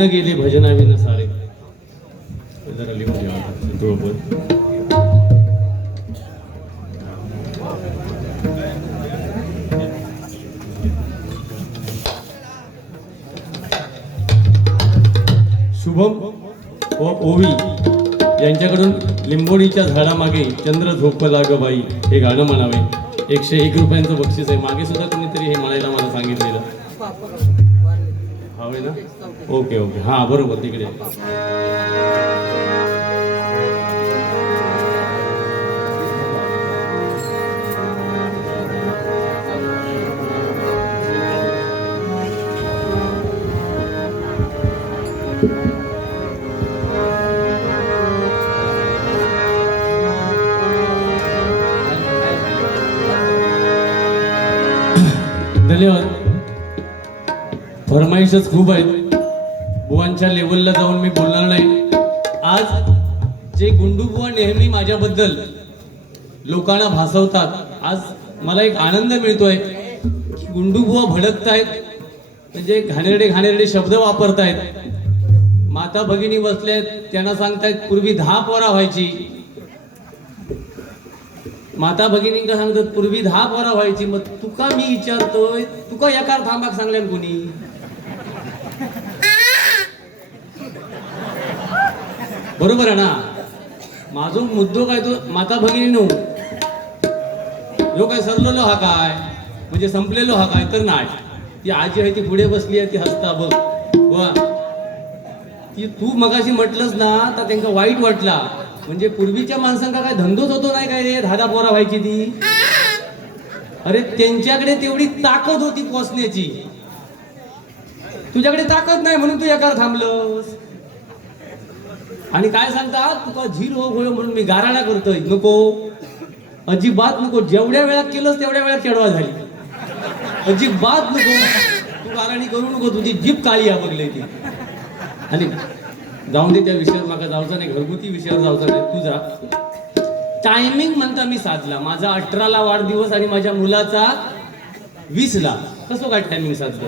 विण गेले भजनाविन सारे. जरा लिहून घ्या. शुभम व ओवी यांच्याकडून लिंबोणीच्या झाडामागे चंद्र झोपला ग बाई हे गाणं म्हणावे. 101 रुपयांचं बक्षीस आहे. मागे सुद्धा कोणीतरी हे म्हणायला मला सांगितलेलं. हवे ना? ओके ओके, हां बरोबर तिकडे. धन्यवाद. फरमाईशच खूप आहेत. बुवांच्या लेवलला जाऊन मी बोलणार नाही. आज जे गुंडू बुवा नेहमी माझ्याबद्दल लोकांना भासवतात, आज मला एक आनंद मिळतोय की गुंडू बुवा भडकतायत, म्हणजे घाणेरडे शब्द वापरतायत. माता भगिनी बसलेत, त्यांना सांगतायत पूर्वी 10 पोरा व्हायची. माता भगिनींका सांगतात पूर्वी 10 पोरा व्हायची. मग तुका मी विचारतोय, तुका एकार थांबाक सांगल्यान कोणी? बरोबर आहे ना? माझो मुद्दो काय तो माता भगिनीनो, जो काय सरलेलो हा काय म्हणजे संपलेलो हा काय तर नाही. ती आजी आहे ती पुढे बसली आहे, ती हसता बघ वा. ती तू मगाशी म्हटलंस ना तर त्यांना वाईट वाटला. म्हणजे पूर्वीच्या माणसांका काय धंदोच होतो नाही काय रे 10 पोरा व्हायची ती? अरे त्यांच्याकडे तेवढी ताकद होती पोचण्याची, तुझ्याकडे ताकद नाही म्हणून तू एकार थांबलंस. आणि काय सांगता तुका झीर हो गोळ म्हणून मी गाराणा करतोय. नको, अजिबात नको. जेवढ्या वेळात केलंस तेवढ्या वेळात चढवा झाली. अजिबात नको, तू गाराणी करू नको. तुझी जीभ काळी आहे बघले ती. आणि जाऊन दे त्या विषयावर मागा जायचं नाही, घरगुती विषयावर जायचं नाही. तुझा टायमिंग म्हणता मी साधला. माझा 18ला वाढदिवस आणि माझ्या मुलाचा 20ला. कसं काय टायमिंग साधलं?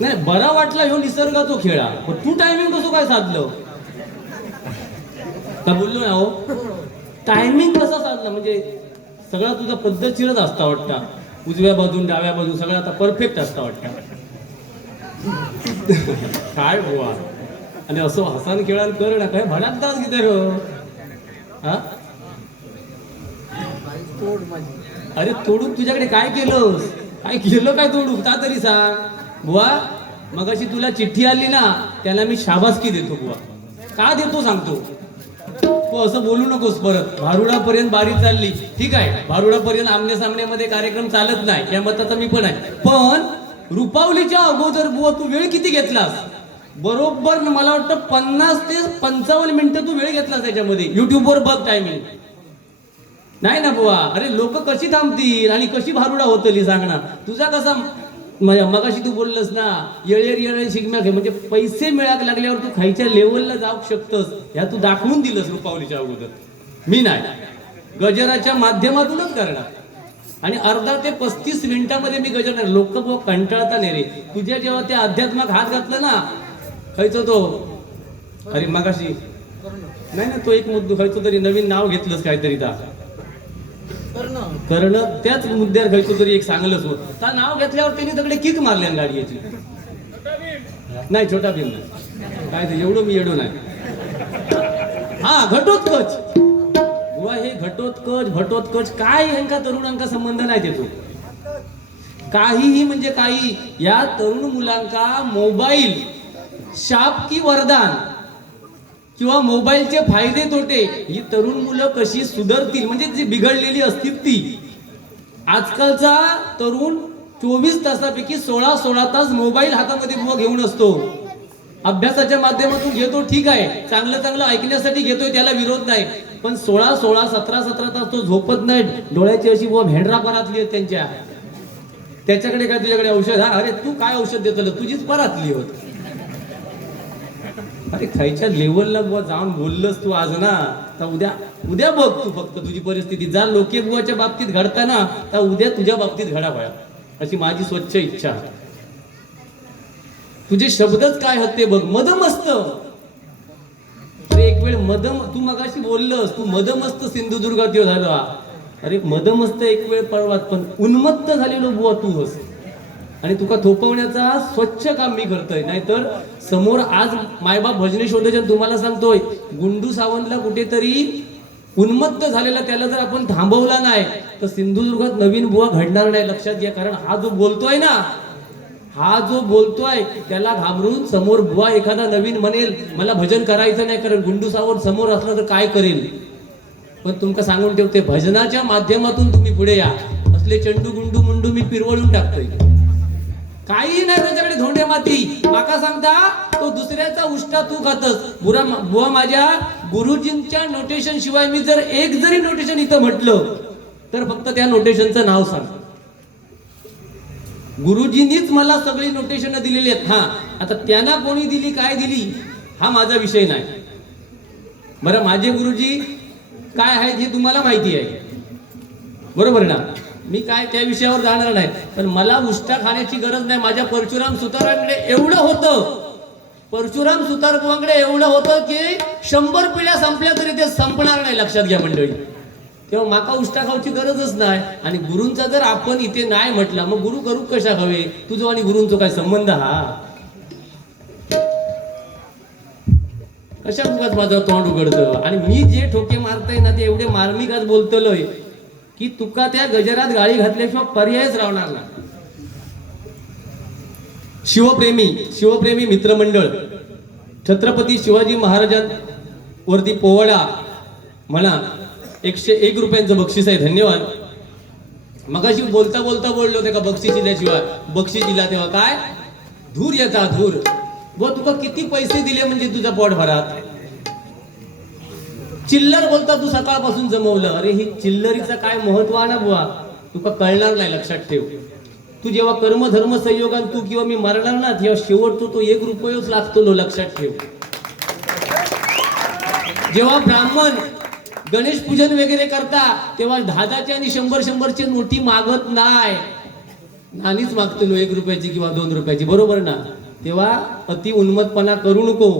नाही बरा वाटला ह्यो निसर्गाचो खेळा, पण तू टायमिंग कसं काय साधलं? का बोललो ना हो, टायमिंग कसं साधलं म्हणजे सगळा तुझा पद्धतशीरच असता वाटता. उजव्या बाजून डाव्या बाजून सगळं आता परफेक्ट असता वाटता. काय बुवा, आणि असं हसान खेळान कर ना, काय भडाकताच किती रो. हा अरे तोडून तुझ्याकडे काय केलं? काय केलं काय तोडून ता तरी सांग बुवा. मगाशी तुला चिठ्ठी आली ना, त्याला मी शाबासकी देतो बुवा. का देतो सांगतो. तू असं बोलू नकोस परत. भारुडापर्यंत बारी चालली, ठीक आहे. भारुडापर्यंत आमने सामनेमध्ये कार्यक्रम चालत नाही, या मताचा मी पण आहे. पण रुपावलीच्या अगोदर बुवा तू वेळ किती घेतलास? बरोबर मला वाटतं 50 ते 55 मिनिटं तू वेळ घेतलास त्याच्यामध्ये. युट्यूबवर बघ टायमिंग. नाही ना बुवा. अरे लोक कशी थांबतील आणि कशी भारुडा होतली सांगणार. तुझा कसा मगाशी तू बोललंस ना, येळेर शिगम्या घे म्हणजे पैसे मिळाक लागल्यावर तू खायच्या लेवलला जाऊ शकतस. ह्या तू दाखवून दिलंस रुपावलीच्या अगोदर. मी नाही, गजराच्या माध्यमातूनच करणार. आणि अर्धा ते 35 मिनिटांमध्ये मी गजर नाही. लोक बघ कंटाळता नाही रे. तुझ्या जेव्हा त्या अध्यात्मात हात घातला ना, खायचो तो अरे मगाशी नाही ना, तो एक मुद्दा खायचो तरी नवीन नाव घेतलंस काहीतरी ता करणं. त्याच मुद्द्यावर खायचो तरी एक चांगलंच होत. त्या नाव घेतल्यावर त्यांनी सगळे किक मारल्या गाडी याची. नाही छोटा भीम नाही, काय ते एवढं मी येडो नाही. हा घटोत्कच बुवा, हे घटोत्कच काय यांका तरुणांका संबंध नाही देतो. काहीही म्हणजे काही. या तरुण मुलांका मोबाईल शाप की वरदान किंवा मोबाईलचे फायदे तोटे, ही तरुण मुलं कशी सुधारतील म्हणजे जी बिघडलेली असतील ती. आजकालचा तरुण 24 तासापैकी 16 तास मोबाईल हातामध्ये बुवा घेऊन असतो. अभ्यासाच्या माध्यमातून घेतो, ठीक आहे, चांगलं ऐकण्यासाठी घेतोय, त्याला विरोध नाही. पण 16, 17 तास तो झोपत नाही. डोळ्याची अशी बुवा भेंडरा परातली आहेत त्यांच्या. त्याच्याकडे काय तुझ्याकडे औषध? हा अरे तू काय औषध देतो? तुझीच परातली होत. अरे खायच्या लेवलला बुवा जाऊन बोललंस तू आज ना, तर उद्या बघ तू फक्त तुझी परिस्थिती. जा लोके बुवाच्या बाबतीत घडताना, तर उद्या तुझ्या बाबतीत घडा पाया, अशी माझी स्वच्छ इच्छा. तुझे शब्दच काय होते बघ. मदमस्त. अरे एक वेळ तू मगाशी बोललस, तू मदमस्त सिंधुदुर्गात यो झाला. अरे मदमस्त एक वेळ परवात, पण उन्मत्त झालेलो बुवा तू हस. आणि तुका थोपवण्याचा स्वच्छ काम मी करतोय. नाहीतर समोर आज मायबाप भजने शोधायचे तुम्हाला सांगतोय, गुंडू सावंतला कुठेतरी उन्मत्त झालेला त्याला जर आपण थांबवला नाही तर सिंधुदुर्गात नवीन बुवा घडणार नाही. लक्षात घ्या. कारण हा जो बोलतोय त्याला घाबरून समोर बुवा एखादा नवीन म्हणेल मला भजन करायचं नाही, कारण गुंडू सावंत समोर असला तर काय करेल. पण तुमका सांगून ठेवते, भजनाच्या माध्यमातून तुम्ही पुढे या. असले चंडू गुंडू मुंडू मी पिरवळून टाकतोय. काही नाही त्याच्याकडे धोंडे माती. माका सांगता तो दुसऱ्याचा उष्टा तू खातस. बुवा माझ्या गुरुजींच्या नोटेशन शिवाय मी जर एक जरी नोटेशन इथं म्हटलं तर फक्त त्या नोटेशनचं नाव सांग. गुरुजींनीच मला सगळी नोटेशन दिलेली आहेत. हा, आता त्यांना कोणी दिली काय दिली हा माझा विषय नाही. बरं, माझे गुरुजी काय आहेत हे तुम्हाला माहिती आहे, बरोबर ना. मी काय त्या विषयावर जाणार नाही. पण मला उष्टा खाण्याची गरज नाही. माझ्या परशुराम सुतारांकडे एवढं होतं, परशुराम सुतारबुवांकडे एवढं होतं की 100 पिढ्या संपल्या तरी ते संपणार नाही. लक्षात घ्या मंडळी. तेव्हा माका उष्टा खाऊची गरजच नाही. आणि गुरूंचा जर आपण इथे नाही म्हटला मग गुरु करू कशा खावे. तुझं आणि गुरूंचा काय संबंध हा. कशा उगाच माझं तोंड उघडतं. आणि मी जे ठोके मारताय ना ते एवढे मार्मिक आज बोलतलोय की तुका त्या गजरात गाळी घातल्याशिवाय पर्यायच राहणार ना. शिवप्रेमी मित्रमंडळ छत्रपती शिवाजी महाराजांवरती पोवाडा म्हणा 101 रुपयांचं बक्षीस आहे. धन्यवाद. मगाशी बोलता बोललो ते का बक्षीस दिल्याशिवाय. बक्षीस दिला तेव्हा काय धूर येता धूर. व तुका किती पैसे दिले म्हणजे तुझा पोट भरात. चिल्लर बोलता तू सकाळपासून जमवलं. अरे ही चिल्लरीचं काय महत्व आहे ना बुवा, तुका कळणार नाही. लक्षात ठेव. तू जेव्हा कर्म धर्म संयोगान तू किंवा मी मरणार ना तेव्हा शेवटतो तो 1 रुपयोच लागतो. लक्षात ठेव. जेव्हा ब्राह्मण गणेश पूजन वगैरे करता तेव्हा 10ची आणि 100ची नोटी मागत नाही. नानीच मागतो 1 रुपयाची किंवा 2 रुपयाची, बरोबर ना. तेव्हा अति उन्मत्तपणा करू नको.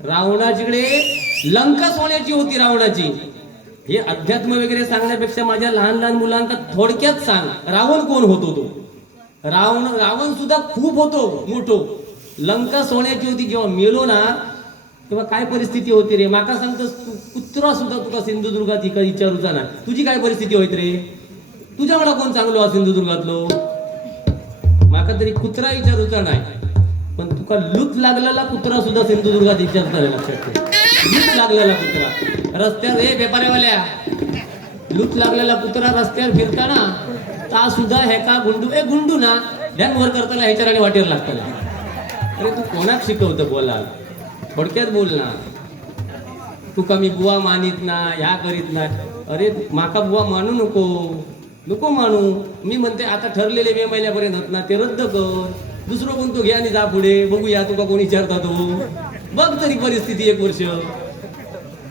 रावणाकडे लंका सोन्याची होती. रावणाची हे अध्यात्म वगैरे सांगण्यापेक्षा माझ्या लहान लहान मुलांना थोडक्यात सांग, रावण कोण होतो. तो रावण सुद्धा खूप होतो मोठो. लंका सोन्याची होती. जेव्हा मेलो ना तेव्हा काय परिस्थिती होती रे. माका सांगतोस कुत्रा सुद्धा तुका सिंधुदुर्गात विचारूचा ना तुझी काय परिस्थिती होती रे. तुझ्या मला कोण चांगलो हा सिंधुदुर्गातलो. माका तरी कुत्रा विचारूचा नाही. पण तुका लूट लागलेला कुत्रा सुद्धा सिंधुदुर्गात विचारता. लक्षात ठेव. लूट लागलेला कुत्रा रस्त्यावर, हे व्यापाऱ्यावाल्या, लूट लागलेला कुत्रा रस्त्यावर फिरताना ता सुद्धा हे का गुंडू ना ध्यान वर करताना ह्याच्या वाटेवर लागताना. अरे तू कोणाक शिकवतं बोला. थोडक्यात बोल ना. तुका मी बुवा मानित ना ह्या करीत ना. अरे माका बुवा मानू नको मानू. मी म्हणते आता ठरलेले मे महिन्यापर्यंत होत ना ते रद्द कर. दुसरं कोणतो घ्या आणि जा पुढे बघूया. तुका कोणी विचारता तो बघ तरी परिस्थिती 1 वर्ष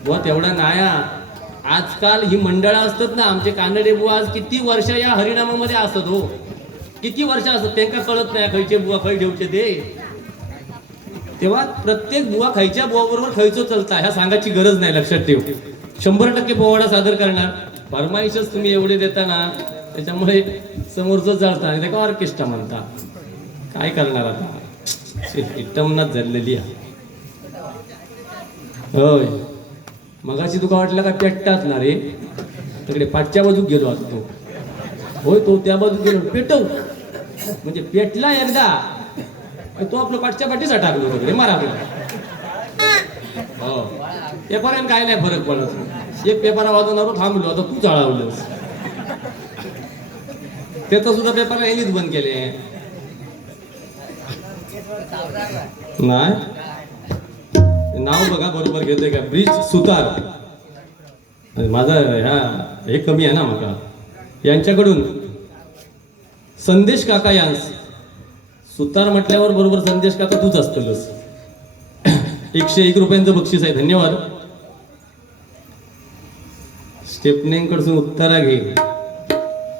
बुवा तेवढा नाया. आजकाल ही मंडळं असतात ना आमचे कानडे बुवा आज किती वर्ष या हरिनामामध्ये असत हो. किती वर्ष असत त्यांना कळत नाही खयचे बुवा खय ठेवचे ते. तेव्हा प्रत्येक बुवा खायच्या बुवा बरोबर खायचो चलता ह्या सांगायची गरज नाही. लक्षात ठेव. 100% पोवाडा सादर करणार. फरमाईशच तुम्ही एवढे देता ना त्याच्यामुळे समोरचं चालतं आणि त्याला ऑर्केस्ट्रा म्हणता. काय करणार आता. इटमनाच झालेली आहे. होय मगाशी तुका वाटलं का पेटतात ना रे. तिकडे पाठच्या बाजूक गेलो आता तो. होय तो त्या बाजूक गेलो पेटव म्हणजे पेटला एकदा तो आपलं पाठच्या पाठीचा टाकलो वगैरे मारा. हो पेपराने काय नाही फरक पडत. एक पेपरा वाजवणार थांबलो आता तू चाळवलंस. त्याचा सुद्धा पेपर यांनीच बंद केले नाही. नाव बघा बरोबर घेतोय का. ब्रिज सुतार माझा हे कमी आहे ना माका. यांच्याकडून संदेश काका यांस सुतार म्हटल्यावर बरोबर संदेश काका तूच असतलस. 101 रुपयांचं बक्षीस आहे. धन्यवाद. स्टेपनेकडून उत्तरा घे.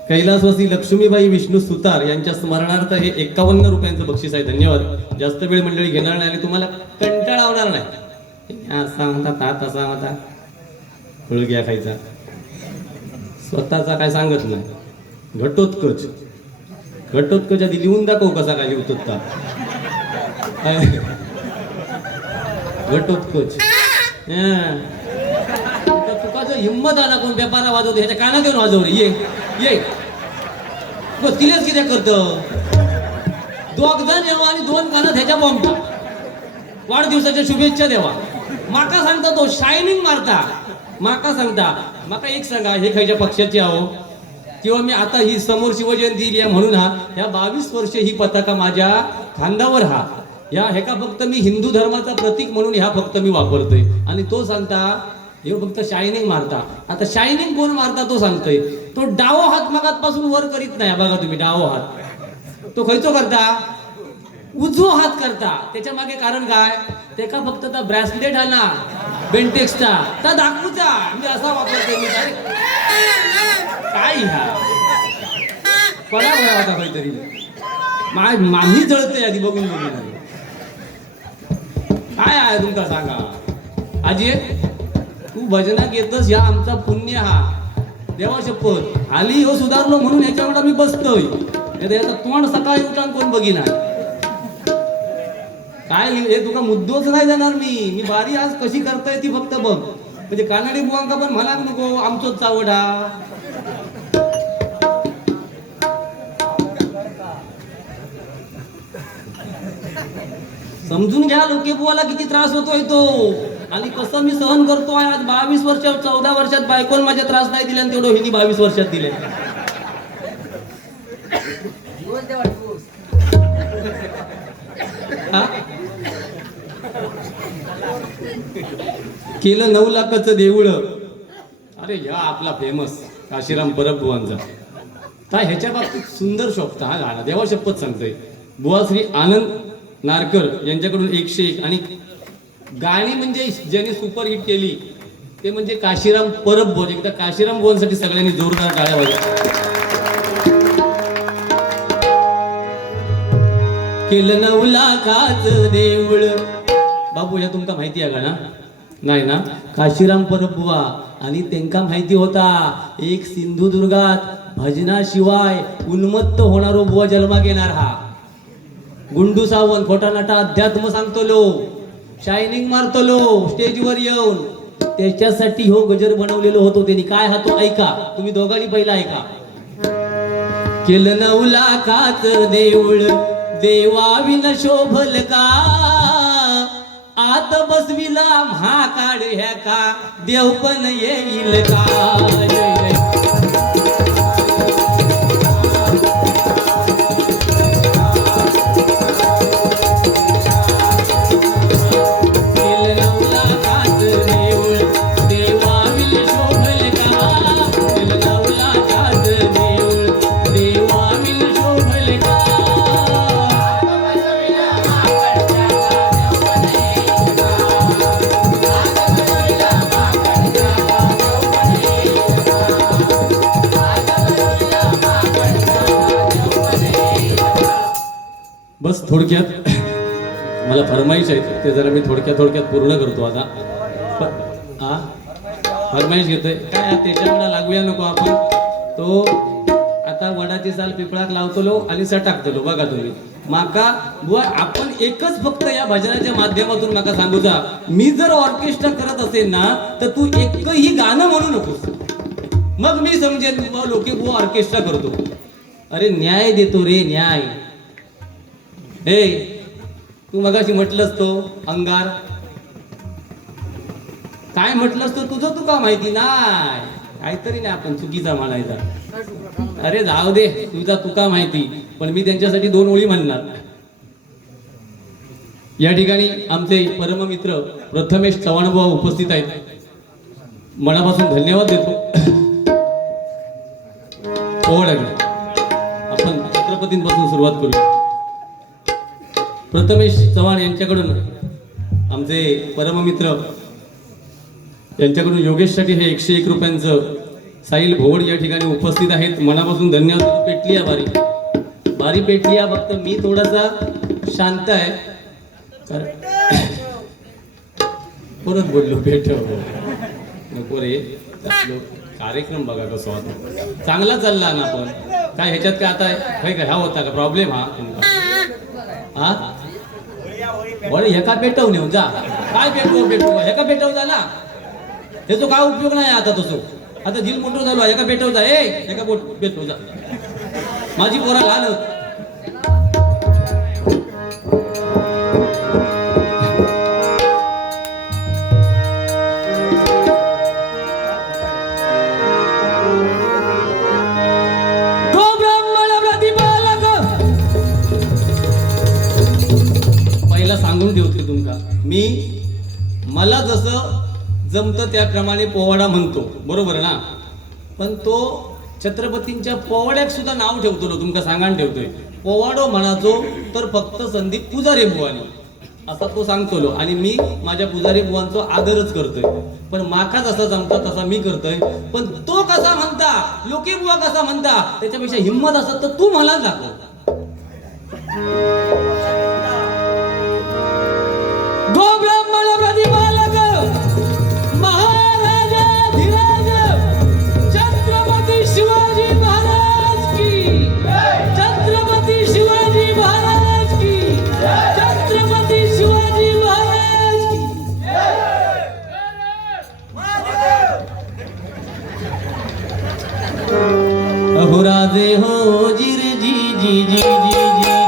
कैलासवासी लक्ष्मीबाई विष्णू सुतार यांच्या स्मरणार्थ हे 51 रुपयांचं बक्षीस आहे. धन्यवाद. जास्त वेळ मंडळी घेणार नाही आणि तुम्हाला कंटाळा होणार नाही. असा म्हणता तसा म्हणता हुळग्या खायचा, स्वतःचा काय सांगत नाही. घटोत्कच आधी लिहून दाखव कसा काय लिहतो का. घटोत्कच तुका जर हिंमत आला कोण पेपारा वाजवतो ह्याच्या कानात येऊन वाजव रे. ये बस तिलेच किती करतं. दोघ जण येवा आणि 2 कानात ह्याच्या बॉम्ब वाढदिवसाच्या शुभेच्छा देवा. माका सांगता तो शायनिंग मारता. माका सांगता माका एक सांगा हे खायच्या पक्षाची आहो किंवा मी आता ही समोर शिवजयंती दिली आहे म्हणून ह्या 22 वर्षे ही पताका माझ्या खांद्यावर हे का फक्त मी हिंदू धर्माचा प्रतीक म्हणून फक्त मी वापरतोय. आणि तो सांगता हे फक्त शायनिंग मारता. आता शायनिंग कोण मारता तो सांगतोय. तो डावो हात मगातपासून वर करीत नाही. बघा तुम्ही डावो हात तो खयचो करता, उजवो हात करता. त्याच्या मागे कारण काय, ते का फक्त त्या ब्रॅसलेट हा ना बेंटेक्सचा त्या दाखवूचा मी असा वापरतोय. मी काय पडा बघा आता काहीतरी मामी जळते आधी बघून काय आहे तुमचा सांगा. आजी तू भजनात येतस या आमचा पुण्य देवा शपथ. आली हो सुधारलो म्हणून ह्याच्यावर मी बसतोय. याचा तोंड सकाळी उठान कोण बघिना. काय हे तुका मुद्दोच नाही देणार मी बारी आज कशी करताय ती फक्त बघ. म्हणजे कानाडी बुवांका पण म्हणाक नको आमचोच चावडा. समजून घ्या लोके बुवाला किती त्रास होतोय तो आणि कसं मी सहन करतोय. आज 22 वर्ष 14 वर्षात बायकोन माझ्या त्रास नाही दिले आणि तेवढं हिनी 22 वर्षात दिले. केलं 9 लाखाचं देऊळ. अरे ह्या आपला फेमस काशीराम परब बुवांचा काय ह्याच्या बाबतीत सुंदर शोभता गाणं देवा शपथ सांगतोय. बुवा श्री आनंद नारकर यांच्याकडून 101 आणि गाणी म्हणजे ज्यांनी सुपर हिट केली ते म्हणजे काशीराम परब बुवा. एकदा काशीराम बुवांसाठी सगळ्यांनी जोरदार टाळ्या वाजवा. केलं 9 लाखाचं देऊळ. बाबू या तुमका माहिती आहे गाणं नाही ना. काशीराम परब बुवा आणि त्यांका माहिती होता एक सिंधुदुर्गात भजनाशिवाय उन्मत्त होणारो बुवा जन्मा घेणार गुंडू सावंत खोटा नाटा अध्यात्म सांगतलो शायनिंग मारतलो स्टेजवर येऊन. त्याच्यासाठी हो गजर बनवलेलो होतो त्यांनी. काय तो ऐका तुम्ही दोघांनी पहिला ऐका. केलं 9 लाखाचं देऊळ देवाविन शोभल का आत बसविला महाकाळ ह्या का देव पण येईल का. बस थोडक्यात मला फरमाईश आहे ते जरा मी थोडक्यात पूर्ण करतो. आता फरमाईश घेतोय काय त्याच्यामुळे लागूया नको आपण. तो आता वडाची साल पिपळाक लावतलो आणि सटाकतलो. बघा तुम्ही माका बुवा आपण एकच फक्त या भजनाच्या माध्यमातून माका सांगूचा मी जर ऑर्केस्ट्रा करत असेल ना तर तू एकही गाणं म्हणू नकोस. मग मी समजेन बुवा लोके बुवा ऑर्केस्ट्रा करतो. अरे न्याय देतो रे न्याय. हे तू मगाशी म्हटलंस तो अंगार काय म्हटलंस तो तुझं तुका माहिती नाही. काहीतरी नाही आपण चुकीचा म्हणायचा. अरे जाऊ दे तुझा तुका माहिती. पण मी त्यांच्यासाठी 2 ओळी म्हणणार. या ठिकाणी आमचे परममित्र प्रथमेश चव्हाण बुवा उपस्थित आहेत. मनापासून धन्यवाद देतो. आपण छत्रपतींपासून सुरुवात करूया. प्रथमेश चव्हाण यांच्याकडून आमचे परममित्र यांच्याकडून योगेशसाठी हे 101 रुपयांचं साहिल भोड या ठिकाणी उपस्थित आहेत. मनापासून धन्यवाद. पेटली आहे बारी, बारी पेटली आहे. फक्त मी थोडासा शांत आहे. परत बोललो पेटव नको रे. कार्यक्रम बघा कसं होता, चांगला चालला ना. पण काय ह्याच्यात काय आता काय ह्या होता का प्रॉब्लेम हा हा वळ ह्याका पेटवून येऊ जा. काय पेटवू ह्याका पेटव जा ना. त्याचा काय उपयोग नाही आता. तसं आता जिल मोठं झालो ह्याका पेटव जा. ह्याका पेटव जा. माझी पोरा लहान होत. सांगून ठेवते तुमका मी, मला जसं जमतं त्याप्रमाणे पोवाडा म्हणतो, बरोबर ना. पण तो छत्रपतींच्या पोवाड्याक सुद्धा नाव ठेवतो ना. तुमका सांगान ठेवतोय पोवाडो म्हणाचो तर फक्त संदीप पुजारी बुवानी असा तो सांगतो. आणि मी माझ्या पुजारी बुवांचा आदरच करतोय. पण माका जसा जमता तसा मी करतोय. पण तो कसा म्हणता, लोके बुवा कसा म्हणता, त्याच्यापेक्षा हिंमत असत तर तू मला दाखव. गो ब्राह्मण प्रतिपालक महाराजा धीराज छत्रपती शिवाजी महाराज की, छत्रपती शिवाजी महाराज की, छत्रपती शिवाजी महाराज की. अहो राजे हो जी रे जी जी जी जी जी.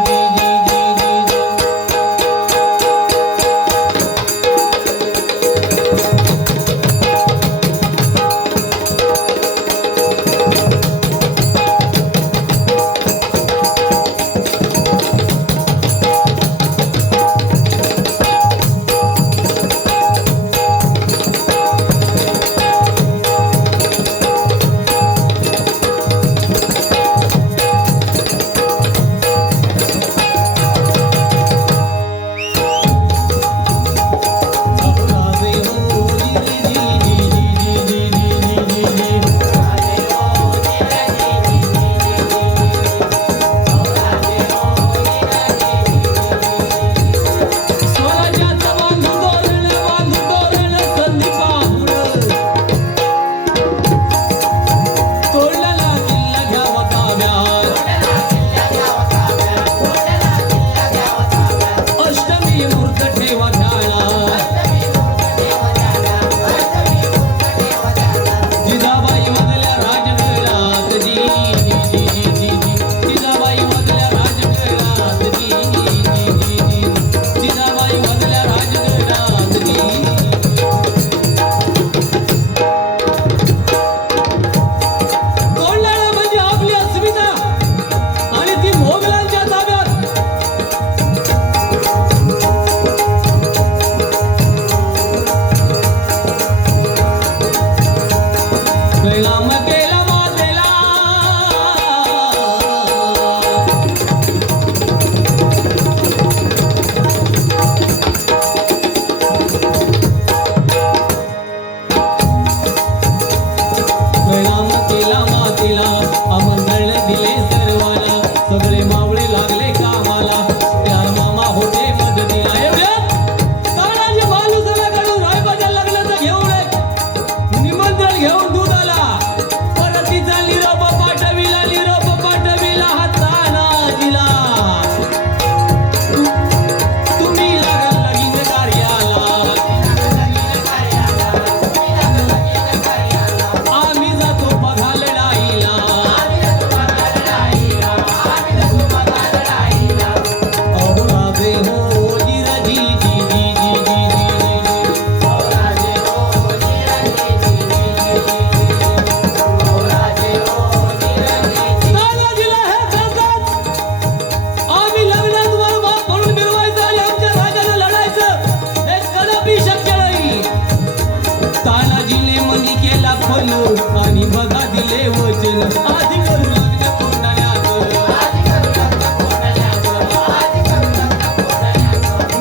आणि बघा दिले वचन आधी करू लागले कोंडाण्यात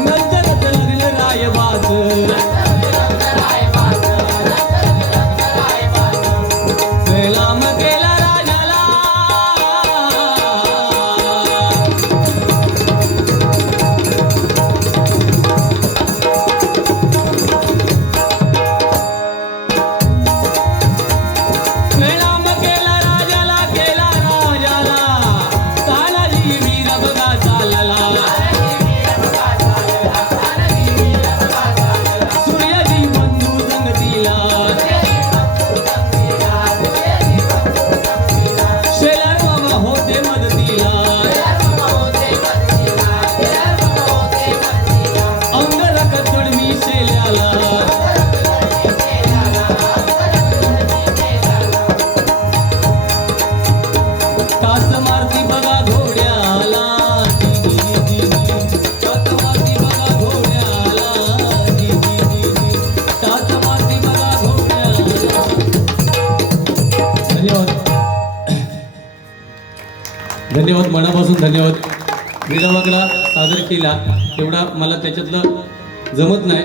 नंतर लागले रायबाच राम केला राजाला राम केला राजाला केला राजाला तानाजी वीर बघा चालला सूर्याजी बंधू संगतीला शेलार मामा होते मदतीला अंगरख चढवी शेल्याला काच मारती बघा घोड्याला काच मारती बघा घोड्याला काच मारती बघा घोड्याला. धन्यवाद धन्यवाद मनापासून धन्यवाद. विडावाकडा सादर केला तेवढा मला त्याच्यातलं जमत नाही.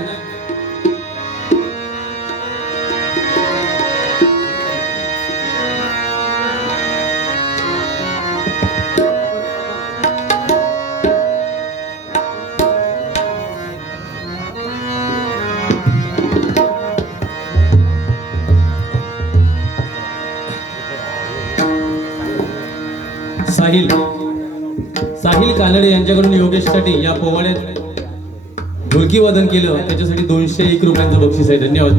साहिल साहिल कानडे यांच्याकडून योगेशसाठी या पोवाड्यात ढोलकी वादन केलं त्याच्यासाठी 201 रुपयांचं बक्षीस आहे. धन्यवाद.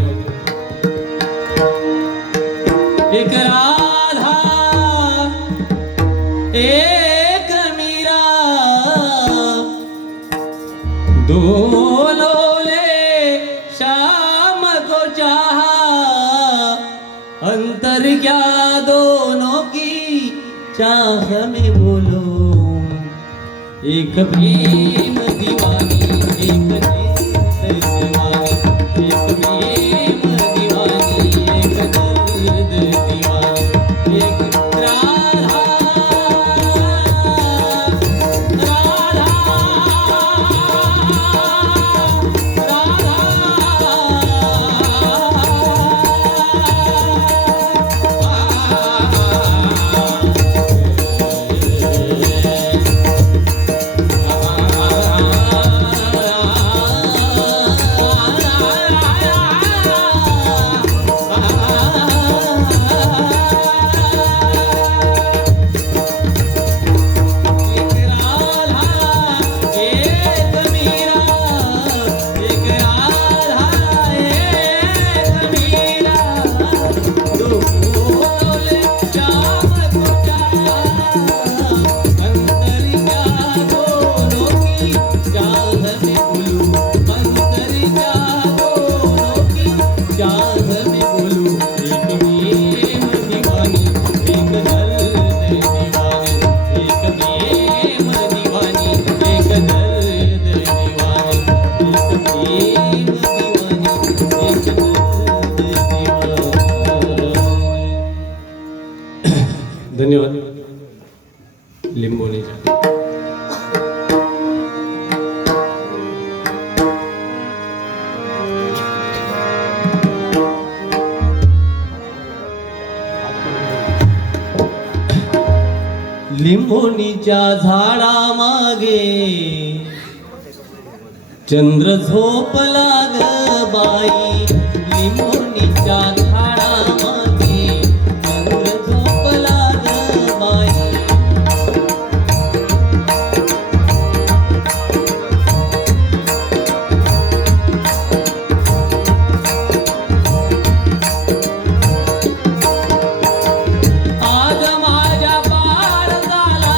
एक राधा एक मीरा दोनों ले शाम को चाहा अंतर क्या दोनों की चाह में बोलो एक प्रेम दीवानी एक दर्द दीवानी एक प्रेम दीवानी एक दर्द दीवानी एक राधा धन्यवाद. लिंबोनीच्या लिंबोनीच्या झाडा मागे चंद्र झोपला ग बाई लिंबोनीच्या झाडा मागे चंद्र झोपला ग बाई आज माझ्या पार झाला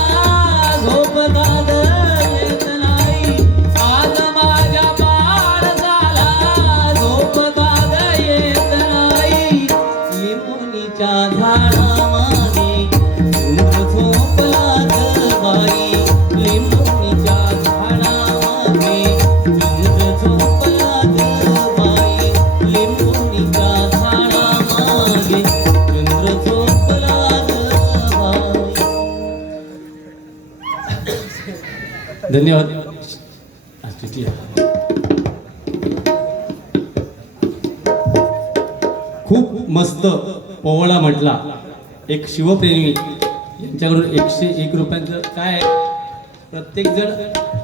झोप दाद येत नाही आज माझ्या पार झाला झोप दाद येत नाही लिंबोनीच्या झाडा मागे चंद्र झोपला ग बाई लिंबोनीच्या झाडा मागे चंद्र झोपला ग बाई लिंबोनीच्या झाडा मागे चंद्र झोपला ग बाई. धन्यवाद. खूप मस्त पोवाडा म्हटला एक शिवप्रेमी यांच्याकडून 101 रुपयांचं काय आहे, प्रत्येक जण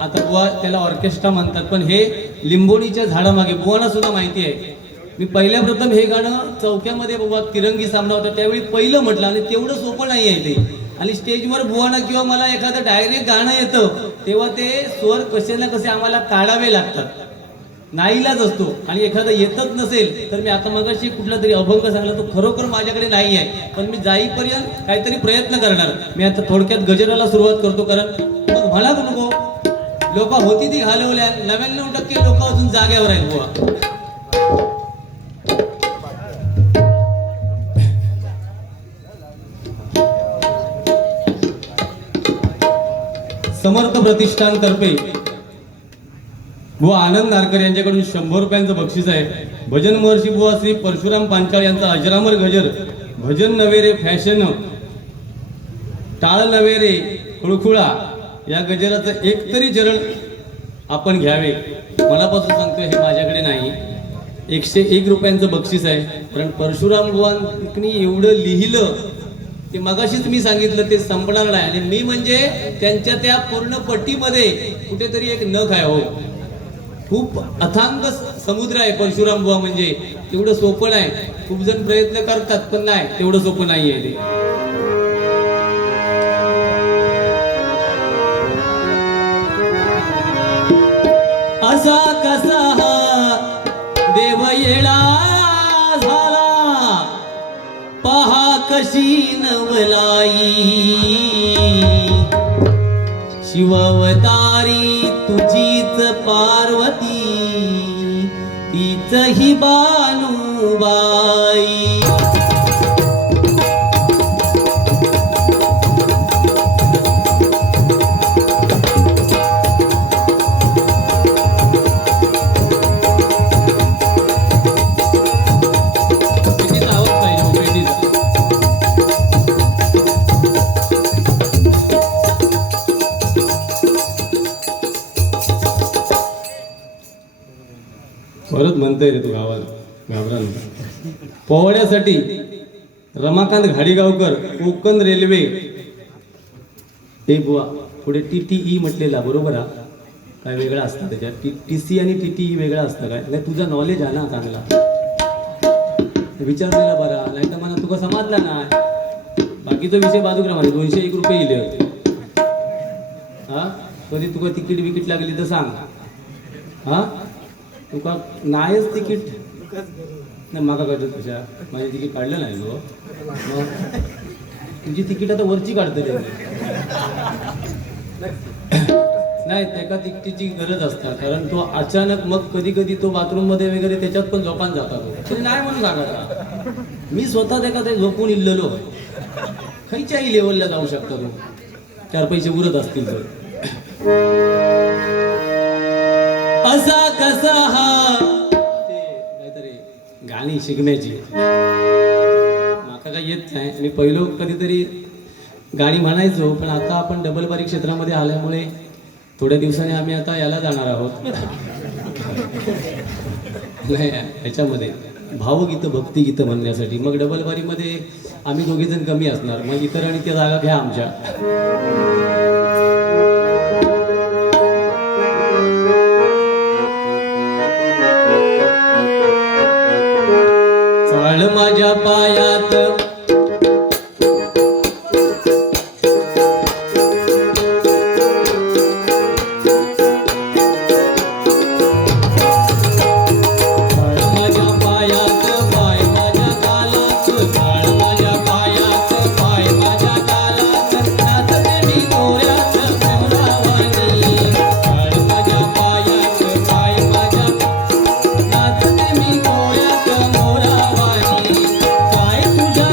आता बुवा त्याला ऑर्केस्ट्रा म्हणतात, पण हे लिंबोणीच्या झाडामागे बुवांना सुद्धा माहिती आहे. मी पहिल्या प्रथम हे गाणं चौक्यामध्ये बुवा तिरंगी सामना होता त्यावेळी पहिलं म्हटलं, आणि तेवढं सोपं नाही आहे ते. आणि स्टेजवर बुवांना किंवा मला एखादं डायरेक्ट गाणं येतं तेव्हा ते स्वर कसे ना कसे आम्हाला काढावे लागतात, नाईलाज असतो. आणि एखादं येतच नसेल तर मी आता मगाशी कुठला तरी अभंग सांगला तो खरोखर माझ्याकडे नाही आहे, पण मी जाईपर्यंत काहीतरी प्रयत्न करणार. मी आता थोडक्यात गजराला सुरुवात करतो, कारण मग म्हणा नको लोक होती ती घालवल्या, 99% लोक अजून जाग्यावर आहेत बुवा. समर्थ प्रतिष्ठान तर्फे बुवा आनंद नारकर यांच्याकडून 100 रुपयांचं बक्षीस आहे. भजन महर्षी बुवा श्री परशुराम पांचाळ यांचा अजरामर गजर, भजन नवे रे फॅशन, टाळ नवे रे खुळखुळा, या गजराचं एक तरी चरण आपण घ्यावे. मनापासून सांगतोय, हे माझ्याकडे नाही. 101 रुपयांचं बक्षीस आहे. कारण परशुराम बुवांनी एवढं लिहिलं ते मगाशीच मी सांगितलं ते संपणार नाही. आणि मी म्हणजे त्यांच्या त्या पूर्ण पट्टीमध्ये कुठेतरी एक नख आहे. हो, खूप अथांग समुद्र आहे परशुराम बुवा, म्हणजे तेवढं सोपं नाही. खूप जण प्रयत्न करतात पण नाही, तेवढं सोपं नाही आहे ते. असा कसा हा देव येळा झाला, पहा कशी नवलाई, शिवावतारी तुझीच पार्वती, तीच ही बानुबाई. परत म्हणतोय रे तू गावात, घाबरा नाही. पोहण्यासाठी रमाकांत घाडीगावकर, कोकण रेल्वे. हे बुवा पुढे TTE म्हटलेला बरोबर हा, काय वेगळं असतं त्याच्यात? TC आणि TTE वेगळं असतं काय? नाही तुझा नॉलेज आहे ना चांगला, विचारलेला बरा, नाही तर मला तुका समजला नाही. बाकीचा विषय बाजूला म्हणजे 201 रुपये इले होते. हा, कधी तुका तिकीट विकीट लागली तर सांग. हा, तुका नाहीच तिकीट नाही मागा काढत तुझ्या, माझी तिकीट काढलं नाही गो. मग तुझी तिकीट आता वरची काढतले नाही, त्याका तिकीटची गरज असता. कारण तो अचानक मग कधी कधी तो बाथरूम मध्ये वगैरे त्याच्यात पण झोपान जातात. तरी नाही म्हणून सांगा, मी स्वतः त्याका ते झोपून इल्लेलो. खयच्याही लेवलला जाऊ शकता तो, 4 पैसे उरत असतील तर. असा कसा हा ते काहीतरी गाणी शिकण्याची माका काही येत नाही. मी पहिलो कधीतरी गाणी म्हणायचो, पण आता आपण डबल बारी क्षेत्रामध्ये आल्यामुळे थोड्या दिवसांनी आम्ही आता याला जाणार आहोत. नाही, ह्याच्यामध्ये भावगीतं भक्तिगीतं म्हणण्यासाठी. मग डबल बारीमध्ये आम्ही दोघेजण कमी असणार, मग इतरांनी त्या जागा घ्या आमच्या. चाळ माझ्या पायात तुझ्या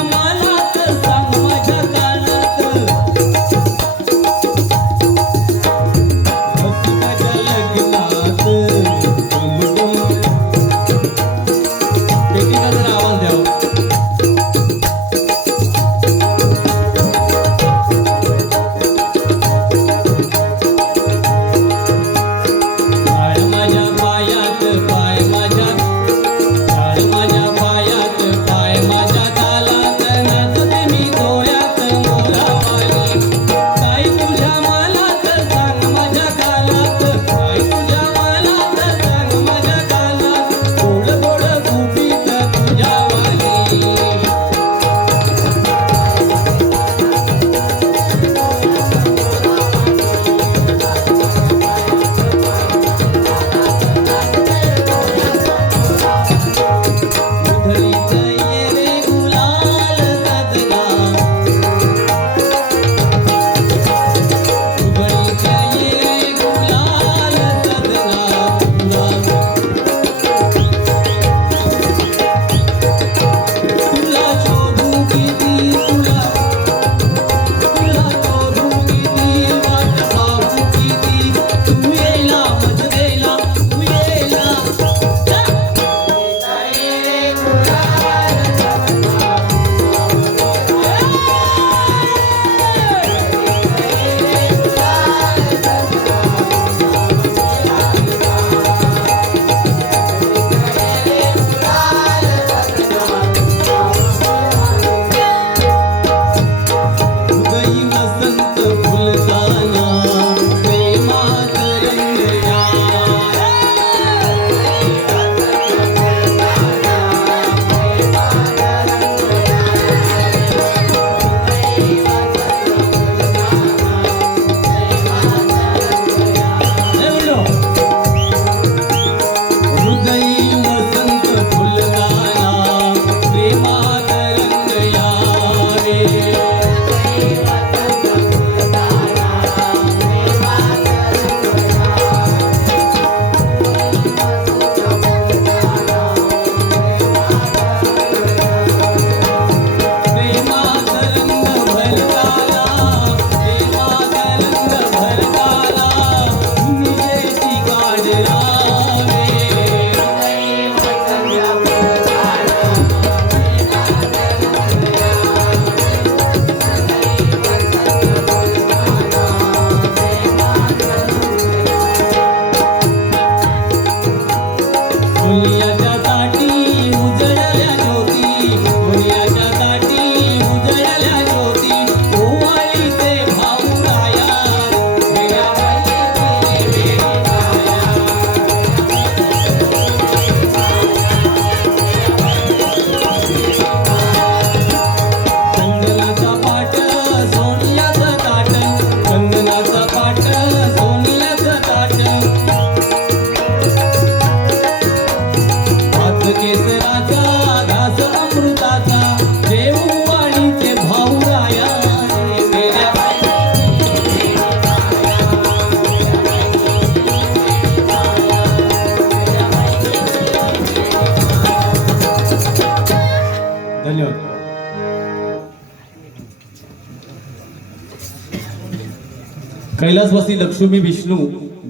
कैलासवासी लक्ष्मी विष्णू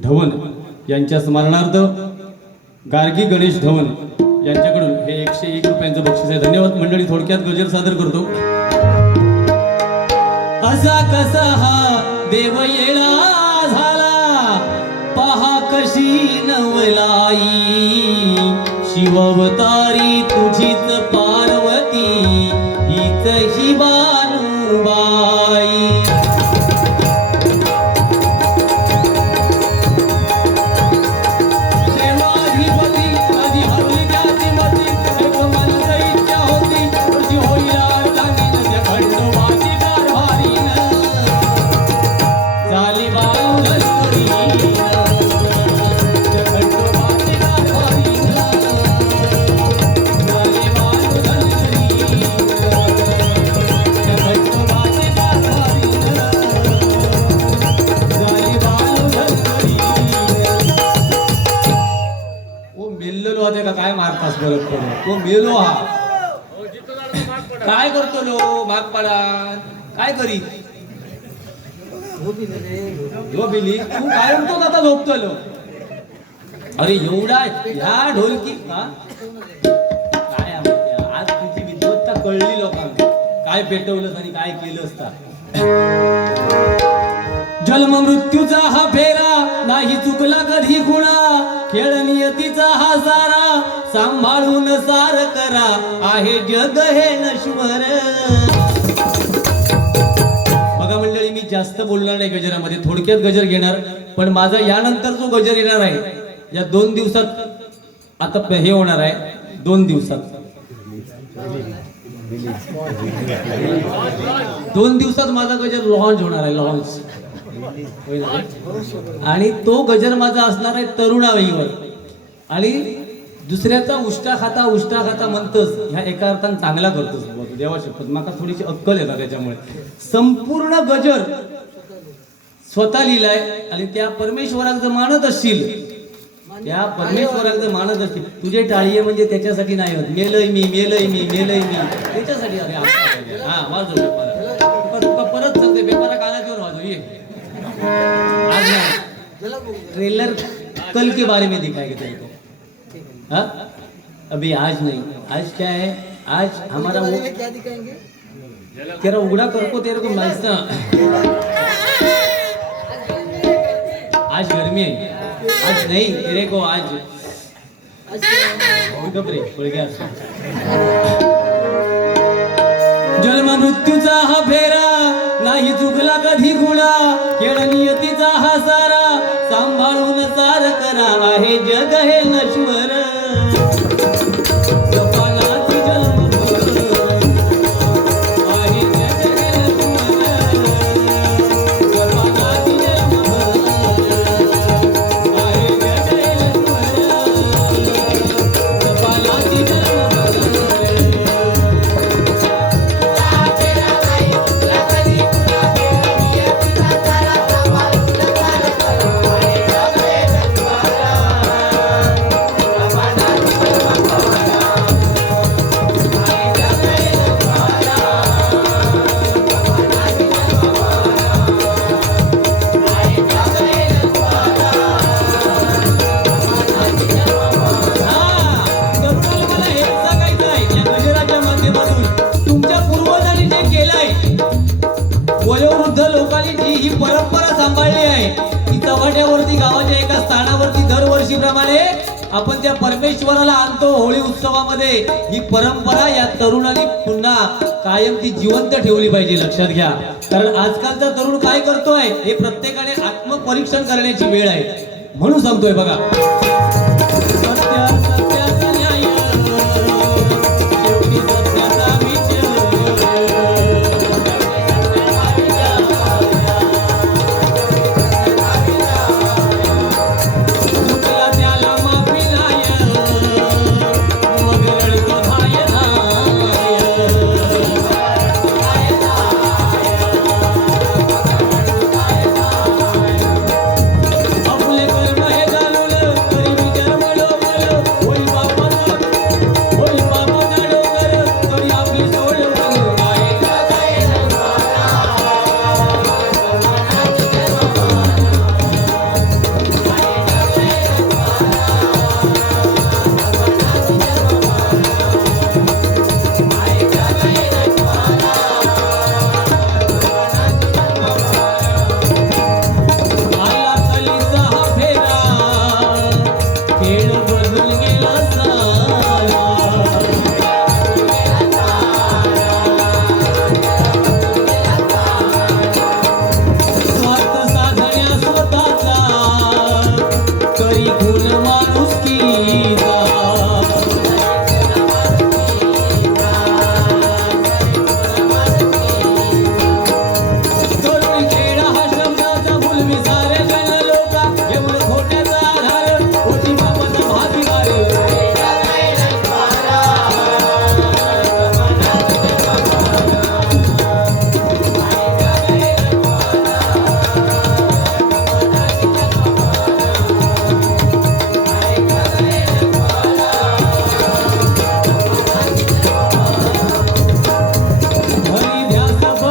धवन यांच्या स्मरणार्थ गार्गी गणेश धवन यांच्याकडून हे 101 रुपयांचं बक्षीस आहे. धन्यवाद मंडळी. थोडक्यात गजर सादर करतो. असा कसा हा देव येळा झाला, पहा कशी नवलाई, शिवअवतारी तुझीच पार्वती, हीच ही बानुबाई. काय मारतास बरं तो मेलो हा काय करतो लो माग पडा काय करी झोपिली तू काय म्हणतो आता झोपतो लो. अरे एवढा ह्या ढोलकी काय आज तुझी विद्वत्ता कळली लोकांना, काय पेटवलंस आणि काय केलं असता. जन्म मृत्यूचा हा फेरा नाही चुकला कधी कुणा, खेळ नियतीचा हा सारा सांभाळून सार करा, आहे जग हे नश्वर. बघा मंडळी, मी जास्त बोलणार नाही गजरामध्ये, थोडक्यात गजर घेणार. पण माझा यानंतर जो गजर येणार आहे या 2 दिवसात आता हे होणार आहे. 2 दिवसात 2 दिवसात माझा गजर लॉन्च होणार आहे. लॉन्च आणि तो गजर माझा असणार आहे तरुणाईवर. आणि दुसऱ्याचा उष्टा खाता म्हणतोस ह्या एका अर्थाने चांगला करतोस देवा शपथ. माका थोडीशी अक्कल येतात त्याच्यामुळे. संपूर्ण गजर स्वतः लिहिलाय आणि त्या परमेश्वराला जर मानत असशील, त्या परमेश्वराला जर मानत असतील, तुझे टाळीये म्हणजे त्याच्यासाठी नाही होत. मेलय मी त्याच्यासाठी. अरे हा माझं पेपर परत चालते पेपरा कानात येऊन वाजव ये. आज नहीं ट्रेलर कल के बारे में दिखाएगा तेरे को. हाँ अभी आज नहीं. आज क्या है, आज हमारा वो क्या दिखाएंगे, तेरा उगड़ा कर को तेरे को मस्त. आज गर्मी है, आज नहीं तेरे को आज जन्म मृत्यूचा हा फेरा नाही चुकला कधी गुणा, खेळ नियतीचा हा सारा सांभाळून सार करा, आहे जग हे नश्वर. वयोवृद्ध लोकांनी जी ही परंपरा सांभाळली आहे, ती चव्हाट्यावरती गावाच्या एका स्थानावरती दरवर्षीप्रमाणे आपण त्या परमेश्वराला आणतो होळी उत्सवामध्ये. ही परंपरा या तरुणांनी पुन्हा कायम ती जिवंत ठेवली पाहिजे. लक्षात घ्या, कारण आजकालचा तरुण काय करतोय हे प्रत्येकाने आत्मपरीक्षण करण्याची वेळ आहे. म्हणून सांगतोय बघा,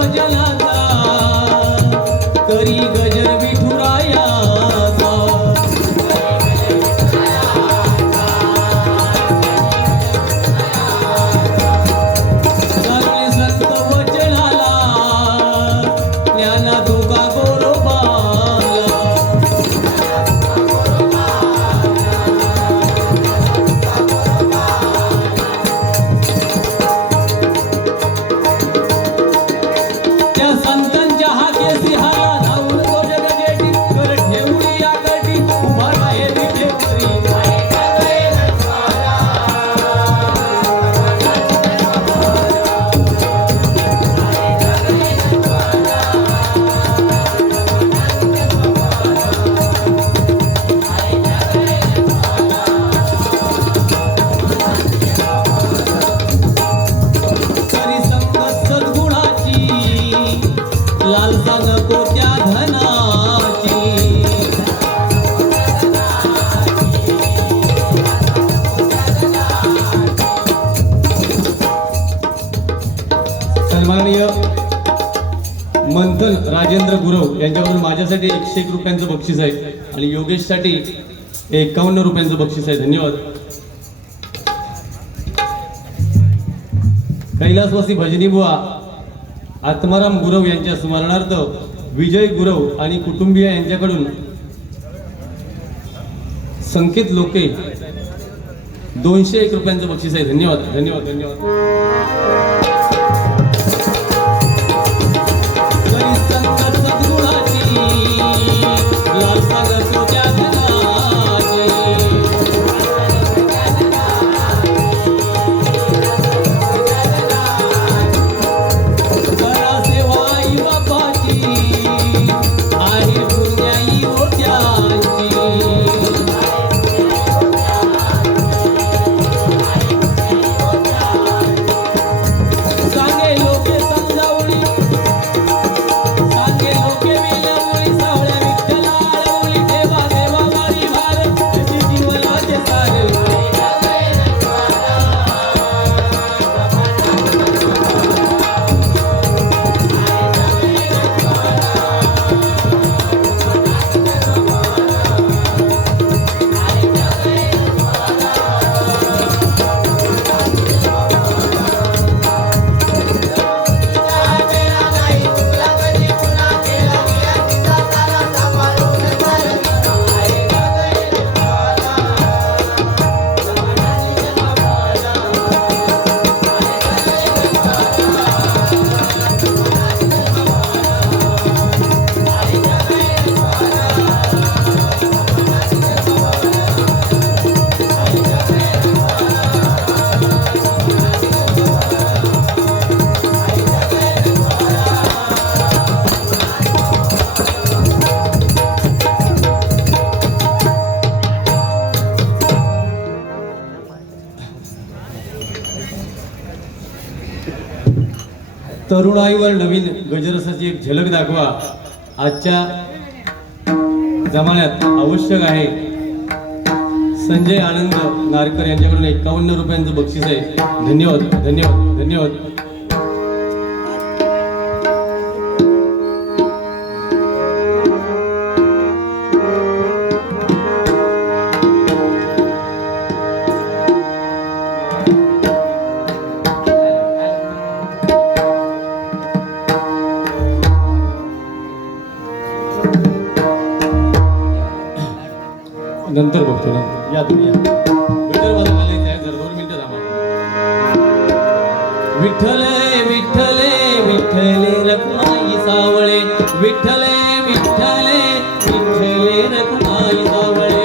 भजनाचा करी गजर विठुरायाचा चालले संत वचनाला ज्ञाना तुका गोरोबाला त्या संतांच्या हाके सिंहाला धावून तो जगजेटी कर ठेवली या गटी उभा राहे विठेवरी करी संगत सद्गुणाची लालसा नको त्या धनाची सन्माननीय मंथन राजेंद्र गुरव यांच्याकडून माझ्यासाठी 101 रुपयांचं बक्षीस आहे आणि योगेशसाठी 51 रुपयांचं बक्षीस आहे. धन्यवाद. कैलासवासी भजनी बुवा आत्माराम गुरव यांच्या स्मरणार्थ विजय गुरव आणि कुटुंबीय यांच्याकडून संकेत लोके 201 रुपयांचं बक्षीस आहे. धन्यवाद धन्यवाद धन्यवाद. करी संकट सद्गुणाची, लालसा करतो त्या धनाची. करा सेवा आई बापाची, आहे पुण्याई ओट्याची. सांगे लोके समजावणी, सांगे लोके विनवणी, सावळ्या विठ्ठला आळवणी, देवा देवा वारी भार, त्याची जीवनाचे सार. तरुणाईवर नवीन गजरसाची एक झलक दाखवा. आजच्या जमान्यात आवश्यक आहे. संजय आनंद नारकर यांच्याकडून 51 रुपयांचं बक्षीस आहे. धन्यवाद धन्यवाद धन्यवाद. नंतर बघतो ना. या तुम्ही या. विठ्ठल आले जरा 2 मिनिटं थांबा. विठ्ठले विठ्ठले विठ्ठले रखुमाई सावळे, विठ्ठले विठ्ठले विठ्ठले रखुमाई सावळे.